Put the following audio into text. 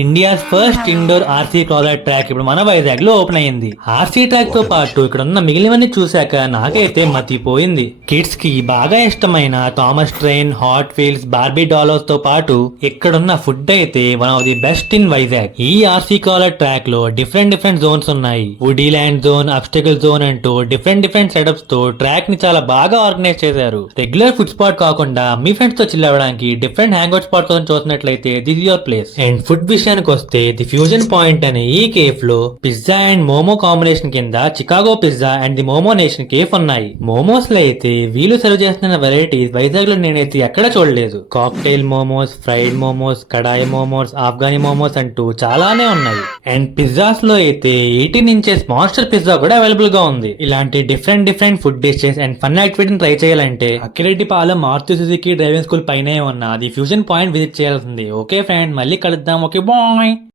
India's first indoor RC crawler track ఇప్పుడు మన వైజాగ్ లో ఓపెన్ అయింది. ఆర్సీ ట్రాక్ తో పాటు ఇక్కడ ఉన్న మిగిలినవన్నీ చూశాక నాకైతే మతిపోయింది. కిడ్స్ కి బాగా ఇష్టమైన Thomas train, hot wheels, Barbie dollars తో పాటు ఇక్కడున్న ఫుడ్ అయితే one of the best in Vizag. ఈ ఆర్సీ క్రాలర్ ట్రాక్ లో డిఫరెంట్ జోన్స్ ఉన్నాయి. Woody land zone, obstacle zone అంటూ డిఫరెంట్ సెటప్స్ తో ట్రాక్ ని చాలా బాగా ఆర్గనైజ్ చేశారు. రెగ్యులర్ ఫుడ్ స్పాట్ కాకుండా మీ ఫ్రెండ్స్ తో చిల్ అవ్వడానికి డిఫరెంట్ హ్యాంగ్ అవుట్ స్పాట్ కోసం చూసినట్లయితే this your place. And food విషయానికి వస్తే ది ఫ్యూజన్ పాయింట్ అనే ఈ కేఫ్ లో పిజ్జా అండ్ మోమో కాంబినేషన్ కింద Chicago pizza and the momo nation cafe ఉన్నాయి. మోమోస్ లో అయితే వీళ్ళు సర్వ్ చేస్తున్న వెరైటీస్ వైజాగ్ లో నేనైతే ఎక్కడ చూడలేదు. కాక్టైల్ మోమోస్, ఫ్రైడ్ మోమోస్, కడాయి మోమోస్, ఆఫ్ఘనీ మోమోస్ అంటూ చాలానే ఉన్నాయి. అండ్ పిజ్జాస్ లో అయితే 18 ఇంచెస్ మాన్స్టర్ పిజ్జా కూడా అవైలబుల్ గా ఉంది. ఇలాంటి different food dishes and fun యాక్టివిటీని ట్రై చేయాలంటే Akkireddipalem Maruti Suzuki driving school పైనే ఉన్న ది ఫ్యూజన్ పాయింట్ విజిట్ చేయాల్సింది. ఓకే ఫ్రెండ్, మళ్ళీ కలుద్దాం. Okay bye.